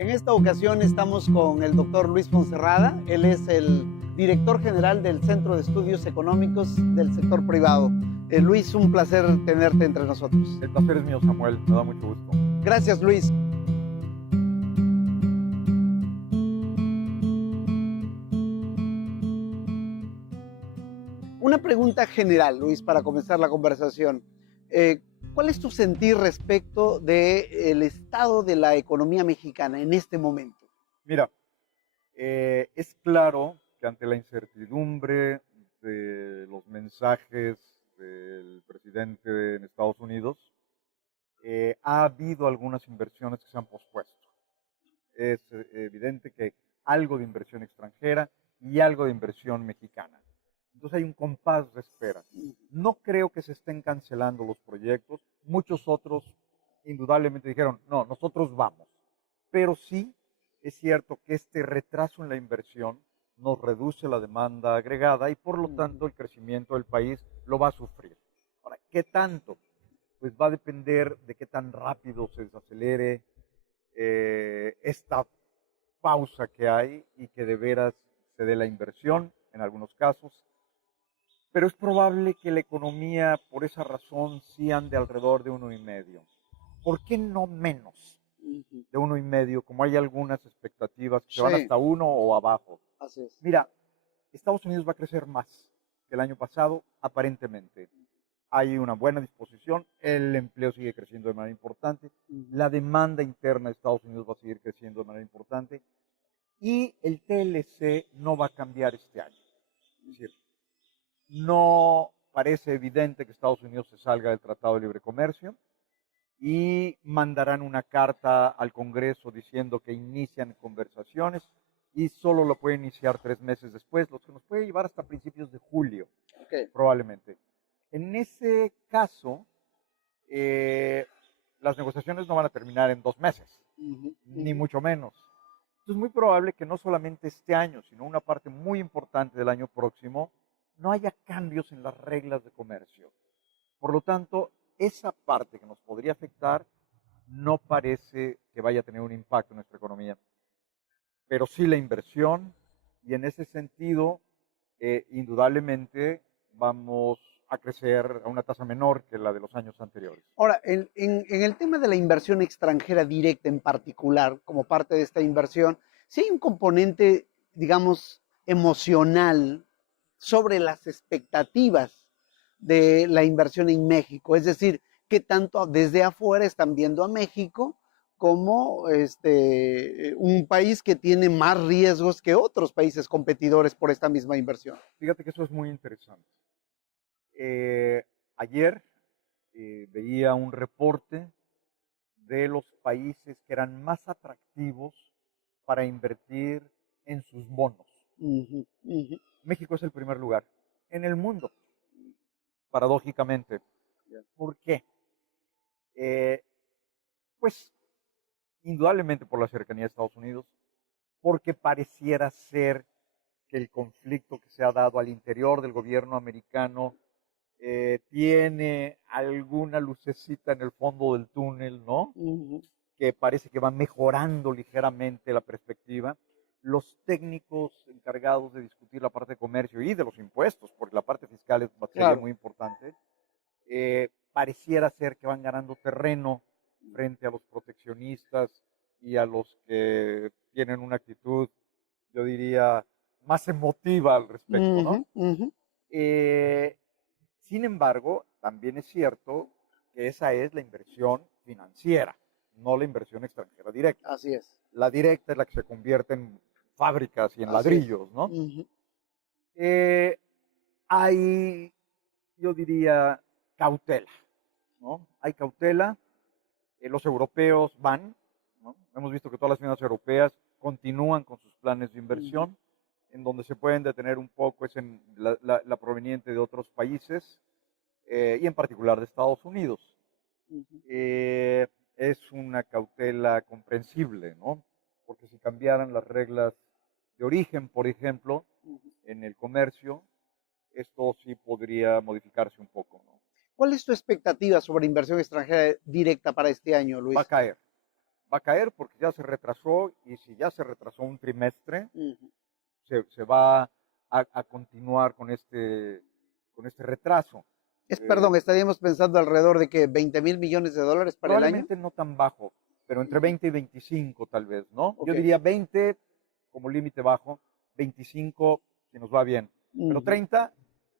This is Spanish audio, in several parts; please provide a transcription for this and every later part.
En esta ocasión estamos con el doctor Luis Fonserrada. Él es el director general del Centro de Estudios Económicos del Sector Privado. Luis, un placer tenerte entre nosotros. El placer es mío, Samuel. Me da mucho gusto. Gracias, Luis. Una pregunta general, Luis, para comenzar la conversación. ¿Cuál es tu sentir respecto del estado de la economía mexicana en este momento? Mira, es claro que ante la incertidumbre de los mensajes del presidente en Estados Unidos, ha habido algunas inversiones que se han pospuesto. Es evidente que algo de inversión extranjera y algo de inversión mexicana. Entonces hay un compás de espera. No creo que se estén cancelando los proyectos. Muchos otros indudablemente dijeron, no, nosotros vamos. Pero sí es cierto que este retraso en la inversión nos reduce la demanda agregada y por lo tanto el crecimiento del país lo va a sufrir. Ahora, ¿qué tanto? Pues va a depender de qué tan rápido se desacelere esta pausa que hay y que de veras se dé la inversión en algunos casos. Pero es probable que la economía, por esa razón, sí ande alrededor de 1,5. ¿Por qué no menos de 1,5? Como hay algunas expectativas que se van Sí, hasta 1 o abajo. así es. Mira, Estados Unidos va a crecer más que el año pasado, aparentemente. Hay una buena disposición, el empleo sigue creciendo de manera importante, la demanda interna de Estados Unidos va a seguir creciendo de manera importante y el TLC no va a cambiar este año. Es decir, no parece evidente que Estados Unidos se salga del Tratado de Libre Comercio y mandarán una carta al Congreso diciendo que inician conversaciones y solo lo pueden iniciar 3 meses después, lo que nos puede llevar hasta principios de julio, Okay. probablemente. En ese caso, las negociaciones no van a terminar en 2 meses, ni mucho menos. Entonces es muy probable que no solamente este año, sino una parte muy importante del año próximo, no haya cambios en las reglas de comercio. Por lo tanto, esa parte que nos podría afectar no parece que vaya a tener un impacto en nuestra economía. Pero sí la inversión, y en ese sentido, indudablemente vamos a crecer a una tasa menor que la de los años anteriores. Ahora, en el tema de la inversión extranjera directa en particular, como parte de esta inversión, sí hay un componente, digamos, emocional sobre las expectativas de la inversión en México. Es decir, qué tanto desde afuera están viendo a México como un país que tiene más riesgos que otros países competidores por esta misma inversión. Fíjate que eso es muy interesante. Ayer veía un reporte de los países que eran más atractivos para invertir en sus bonos. Ujú, ujú. México es el primer lugar en el mundo, paradójicamente. ¿Por qué? Eh, pues indudablemente por la cercanía de Estados Unidos, porque pareciera ser que el conflicto que se ha dado al interior del gobierno americano tiene alguna lucecita en el fondo del túnel, ¿no? Ujú. Que parece que va mejorando ligeramente la perspectiva. Los técnicos encargados de discutir la parte de comercio y de los impuestos, porque la parte fiscal sería Claro. muy importante, pareciera ser que van ganando terreno frente a los proteccionistas y a los que tienen una actitud, yo diría, más emotiva al respecto, Ujú, ¿no? ujú. Eh, Sin embargo, también es cierto que esa es la inversión financiera, no la inversión extranjera directa. Así es, La directa es la que se convierte en fábricas y en así es. ladrillos, ¿no? Ujú. Eh, Hay, yo diría, cautela, ¿no? Hay cautela, los europeos van, ¿no? Hemos visto que todas las finanzas europeas continúan con sus planes de Ujú. inversión, en donde se pueden detener un poco es en la proveniente de otros países y en particular de Estados Unidos. Ujú. Eh, es una cautela comprensible, ¿no? Porque si cambiaran las reglas de origen, por ejemplo, Ujú. en el comercio, esto sí podría modificarse un poco, ¿no? ¿Cuál es tu expectativa sobre inversión extranjera directa para este año, Va a Luis? caer, va a caer porque ya se retrasó, y si ya se retrasó un trimestre, Ujú. se va a continuar con este retraso. Perdón, Eh, estaríamos pensando alrededor de que 20 mil millones de dólares para el año. Probablemente no tan bajo, pero entre Ujú. 20 y 25 tal vez, ¿no? Ok. Yo diría 20 como límite bajo, 25 si nos va bien, pero Ujú. 30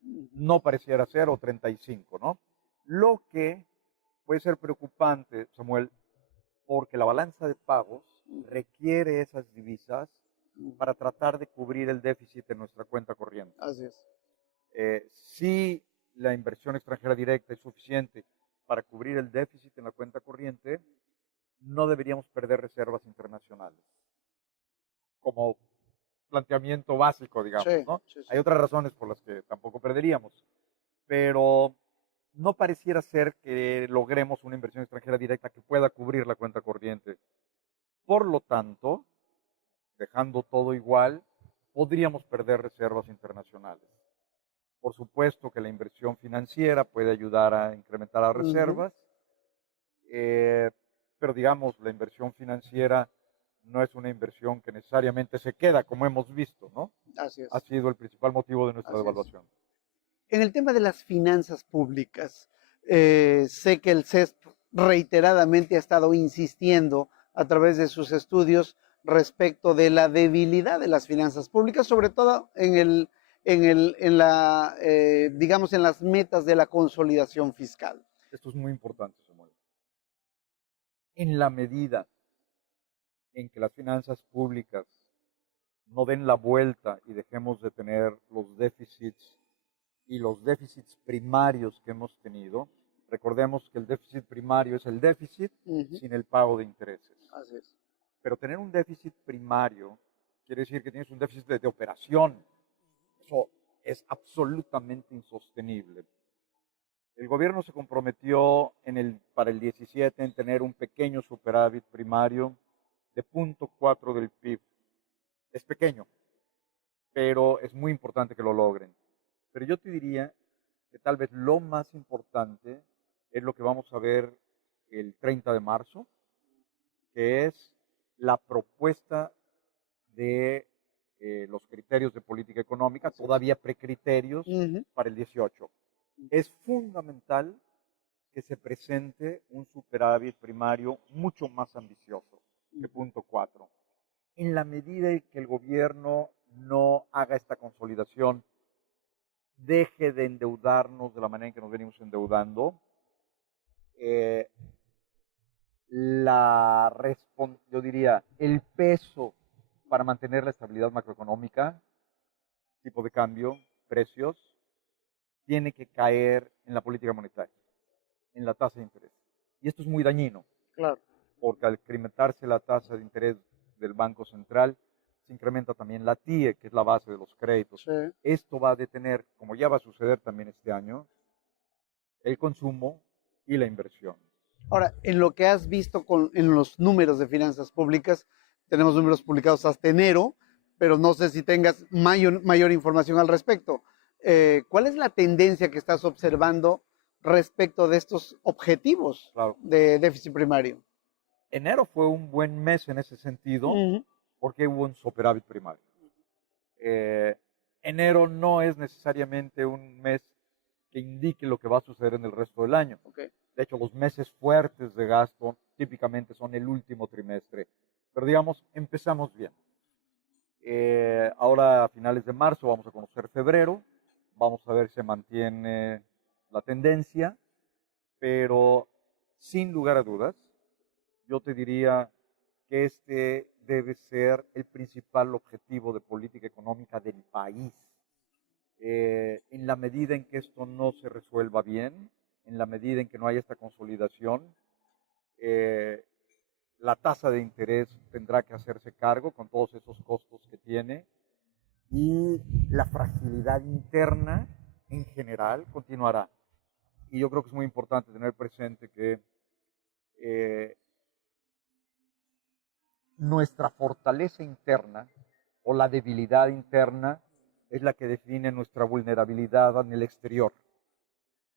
Ujú. no pareciera ser, o 35, ¿no? Lo que puede ser preocupante, Samuel, porque la balanza de pagos requiere esas divisas Ujú. para tratar de cubrir el déficit en nuestra cuenta corriente. Así es. Si la inversión extranjera directa es suficiente para cubrir el déficit en la cuenta corriente, no deberíamos perder reservas internacionales, como planteamiento básico, digamos, Sí, ¿no? sí, Hay sí. otras razones por las que tampoco perderíamos, pero no pareciera ser que logremos una inversión extranjera directa que pueda cubrir la cuenta corriente. Por lo tanto, dejando todo igual, podríamos perder reservas internacionales. Por supuesto que la inversión financiera puede ayudar a incrementar las Ujú. reservas, eh, pero digamos, la inversión financiera no es una inversión que necesariamente se queda, como hemos visto, ¿no? Así Ha es. sido el principal motivo de nuestra Así es. devaluación. En el tema de las finanzas públicas, sé que el CESP reiteradamente ha estado insistiendo a través de sus estudios respecto de la debilidad de las finanzas públicas, sobre todo digamos, en las metas de la consolidación fiscal. Esto es muy importante, Samuel. En la medida en que las finanzas públicas no den la vuelta y dejemos de tener los déficits primarios que hemos tenido, recordemos que el déficit primario es el déficit Ujú. sin el pago de intereses. Así es. Pero tener un déficit primario quiere decir que tienes un déficit de operación. Eso es absolutamente insostenible. El gobierno se comprometió para el 17 en tener un pequeño superávit primario de 0.4 del PIB. Es pequeño, pero es muy importante que lo logren. Pero yo te diría que tal vez lo más importante es lo que vamos a ver el 30 de marzo, que es la propuesta de los criterios de política económica, Así es. todavía precriterios Ujú. para el 18. Es fundamental que se presente un superávit primario mucho más ambicioso que Ujú. punto 4. En la medida en que el gobierno no haga esta consolidación, deje de endeudarnos de la manera en que nos venimos endeudando, eh, yo diría, el peso para mantener la estabilidad macroeconómica, tipo de cambio, precios, tiene que caer en la política monetaria, en la tasa de interés. Y esto es muy dañino, Claro. porque al incrementarse la tasa de interés del Banco Central, se incrementa también la TIE, que es la base de los créditos. Sí. Esto va a detener, como ya va a suceder también este año, el consumo y la inversión. Ahora, en lo que has visto en los números de finanzas públicas, tenemos números publicados hasta enero, pero no sé si tengas mayor información al respecto. ¿Cuál es la tendencia que estás observando respecto de estos objetivos Claro, de déficit primario? enero fue un buen mes en ese sentido, Ujú. porque hubo un superávit primario. Eh, Enero no es necesariamente un mes que indique lo que va a suceder en el resto del año. Ok. De hecho, los meses fuertes de gasto típicamente son el último trimestre. Pero digamos, empezamos bien. Ahora a finales de marzo vamos a conocer febrero, vamos a ver si se mantiene la tendencia, pero sin lugar a dudas, yo te diría que este debe ser el principal objetivo de política económica del país. En la medida en que esto no se resuelva bien, en la medida en que no haya esta consolidación, eh, la tasa de interés tendrá que hacerse cargo con todos esos costos que tiene, y la fragilidad interna en general continuará. Y yo creo que es muy importante tener presente que eh, nuestra fortaleza interna o la debilidad interna es la que define nuestra vulnerabilidad en el exterior.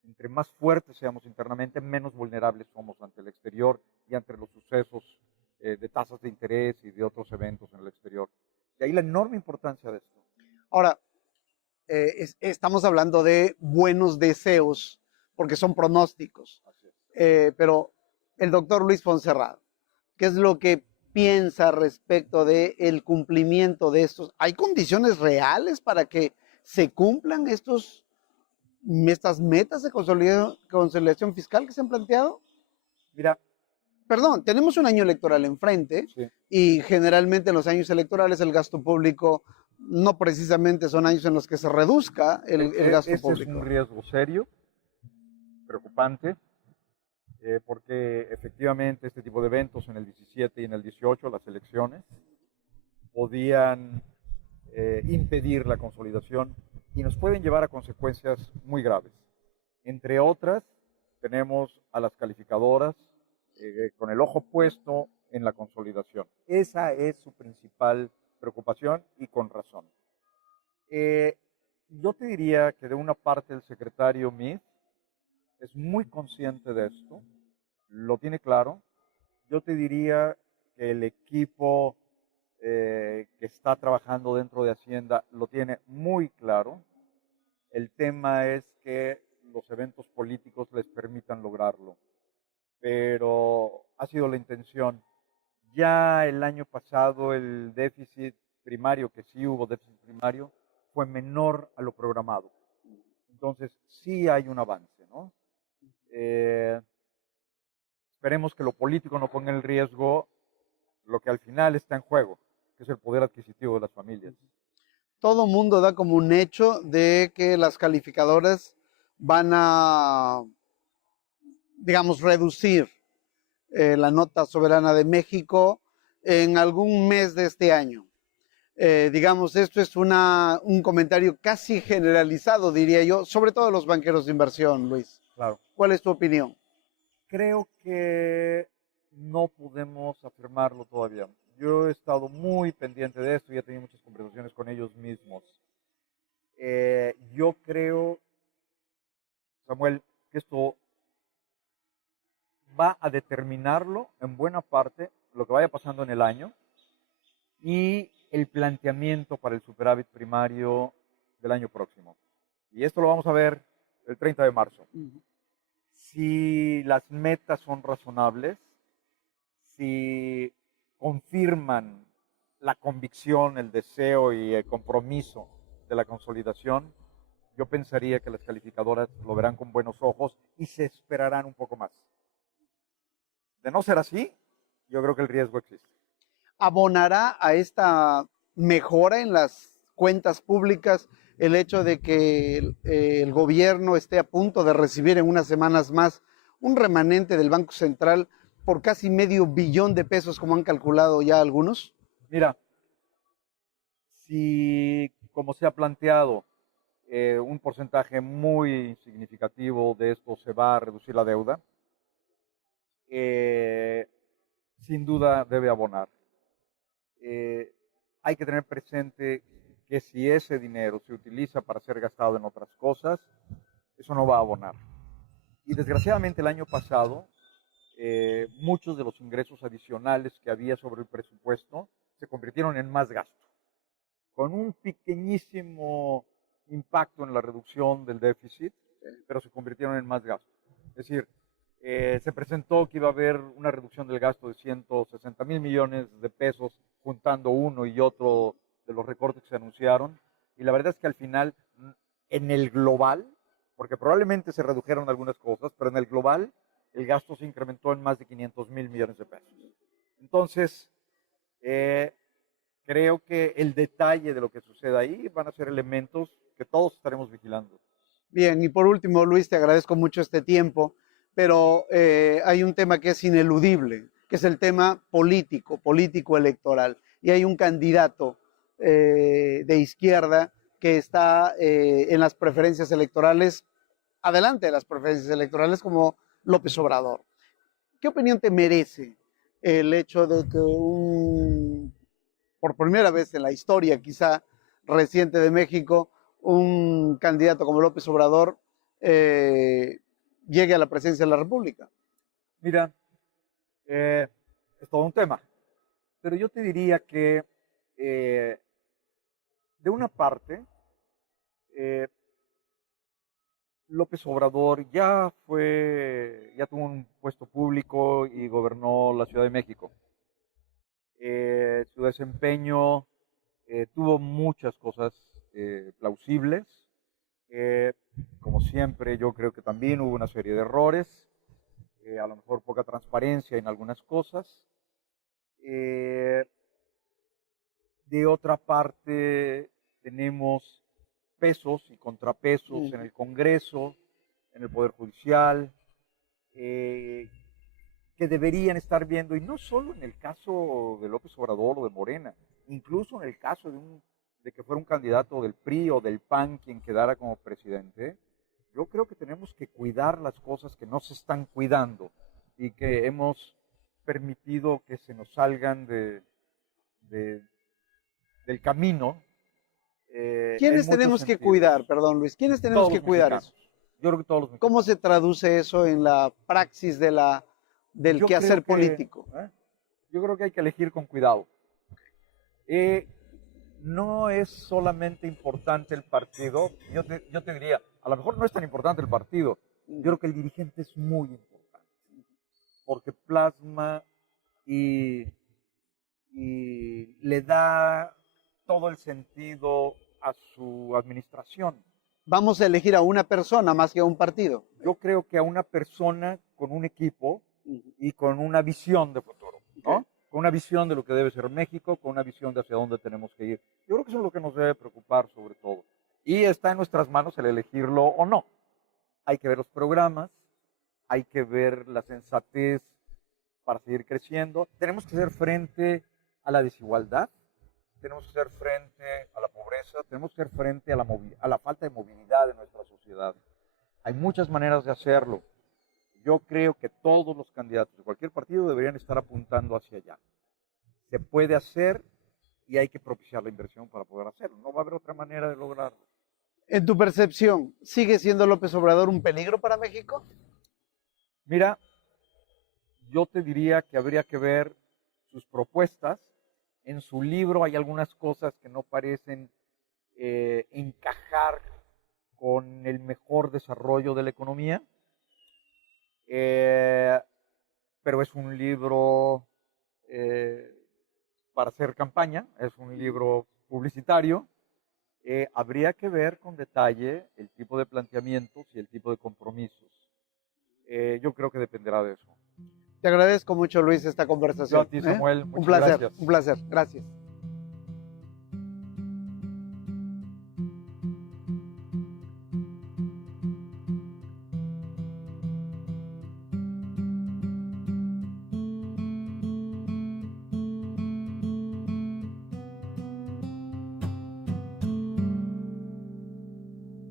Entre más fuertes seamos internamente, menos vulnerables somos ante el exterior y ante los sucesos de tasas de interés y de otros eventos en el exterior. De ahí la enorme importancia de esto. Ahora, estamos hablando de buenos deseos, porque son pronósticos. Así es. Pero el doctor Luis Fonserrada, ¿qué es lo que piensa respecto del cumplimiento de estos? ¿Hay condiciones reales para que se cumplan estas metas de consolidación fiscal que se han planteado? Mira, Perdón, tenemos un año electoral enfrente sí, y generalmente en los años electorales el gasto público no precisamente son años en los que se reduzca el gasto ese es un público. riesgo serio, preocupante, porque efectivamente este tipo de eventos en el 17 y en el 18, las elecciones, podían impedir la consolidación y nos pueden llevar a consecuencias muy graves. Entre otras, tenemos a las calificadoras con el ojo puesto en la consolidación. Esa es su principal preocupación y con razón. Yo te diría que de una parte el secretario Meade es muy consciente de esto, lo tiene claro. Yo te diría que el equipo que está trabajando dentro de Hacienda lo tiene muy claro. El tema es que los eventos políticos les permitan lograrlo, pero ha sido la intención. Ya el año pasado el déficit primario, que sí hubo déficit primario, fue menor a lo programado. Entonces sí hay un avance, ¿no? Esperemos que lo político no ponga en riesgo lo que al final está en juego, que es el poder adquisitivo de las familias. Todo mundo da como un hecho de que las calificadoras van a, digamos, reducir la nota soberana de México en algún mes de este año. Digamos, esto es un comentario casi generalizado, diría yo, sobre todo los banqueros de inversión, Luis. Claro. ¿Cuál es tu opinión? Creo que no podemos afirmarlo todavía. Yo he estado muy pendiente de esto y he tenido muchas conversaciones con ellos mismos. Yo creo, Samuel, que esto va a determinarlo en buena parte lo que vaya pasando en el año y el planteamiento para el superávit primario del año próximo. Y esto lo vamos a ver el 30 de marzo. Si las metas son razonables, si confirman la convicción, el deseo y el compromiso de la consolidación, yo pensaría que las calificadoras lo verán con buenos ojos y se esperarán un poco más. De no ser así, yo creo que el riesgo existe. ¿Abonará a esta mejora en las cuentas públicas el hecho de que el gobierno esté a punto de recibir en unas semanas más un remanente del Banco Central por casi $500 millones, como han calculado ya algunos? Mira, si como se ha planteado, un porcentaje muy significativo de esto se va a reducir la deuda, sin duda debe abonar. Hay que tener presente que si ese dinero se utiliza para ser gastado en otras cosas, eso no va a abonar. Y desgraciadamente el año pasado, muchos de los ingresos adicionales que había sobre el presupuesto se convirtieron en más gasto, con un pequeñísimo impacto en la reducción del déficit, pero se convirtieron en más gasto. Es decir, se presentó que iba a haber una reducción del gasto de 160,000 millones de pesos, juntando uno y otro de los recortes que se anunciaron, y la verdad es que al final, en el global, porque probablemente se redujeron algunas cosas, pero en el global el gasto se incrementó en más de 500,000 millones de pesos. Entonces, creo que el detalle de lo que suceda ahí van a ser elementos que todos estaremos vigilando. Bien, y por último, Luis, te agradezco mucho este tiempo, pero hay un tema que es ineludible, que es el tema político electoral. Y hay un candidato de izquierda que está en las preferencias electorales, adelante de las preferencias electorales, como López Obrador. ¿Qué opinión te merece el hecho de que por primera vez en la historia quizá reciente de México, un candidato como López Obrador llegue a la presidencia de la República? Mira, es todo un tema. Pero yo te diría que, de una parte, eh, López Obrador ya tuvo un puesto público y gobernó la Ciudad de México. Su desempeño tuvo muchas cosas plausibles. Eh, Como siempre, yo creo que también hubo una serie de errores, a lo mejor poca transparencia en algunas cosas. Eh, de otra parte, tenemos pesos y contrapesos en el Congreso, en el Poder Judicial, que deberían estar viendo, y no solo en el caso de López Obrador o de Morena, incluso en el caso de que fuera un candidato del PRI o del PAN quien quedara como presidente. Yo creo que tenemos que cuidar las cosas que no se están cuidando y que hemos permitido que se nos salgan del camino. ¿Quiénes tenemos que cuidar, perdón Luis, quiénes tenemos que cuidar eso? Yo creo que todos los mexicanos. ¿Cómo se traduce eso en la praxis del quehacer político? Yo creo que hay que elegir con cuidado. No es solamente importante el partido, yo te diría, a lo mejor no es tan importante el partido, yo creo que el dirigente es muy importante, porque plasma y le da todo el sentido a su administración. Vamos a elegir a una persona más que a un partido. Yo creo que a una persona con un equipo y con una visión de futuro, ¿no? Okay. Con una visión de lo que debe ser México, con una visión de hacia dónde tenemos que ir. Yo creo que eso es lo que nos debe preocupar sobre todo. Y está en nuestras manos el elegirlo o no. Hay que ver los programas, hay que ver la sensatez para seguir creciendo. Tenemos que hacer frente a la desigualdad, tenemos que hacer frente a la pobreza, tenemos que hacer frente a la falta de movilidad de nuestra sociedad. Hay muchas maneras de hacerlo. Yo creo que todos los candidatos de cualquier partido deberían estar apuntando hacia allá. Se puede hacer y hay que propiciar la inversión para poder hacerlo. No va a haber otra manera de lograrlo. En tu percepción, ¿sigue siendo López Obrador un peligro para México? Mira, yo te diría que habría que ver sus propuestas. En su libro hay algunas cosas que no parecen encajar con el mejor desarrollo de la economía. Pero es un libro para hacer campaña, es un libro publicitario. Habría que ver con detalle el tipo de planteamientos y el tipo de compromisos. Yo creo que dependerá de eso. Te agradezco mucho, Luis, esta conversación. Yo a ti, Samuel, Un placer, gracias. un placer. Gracias.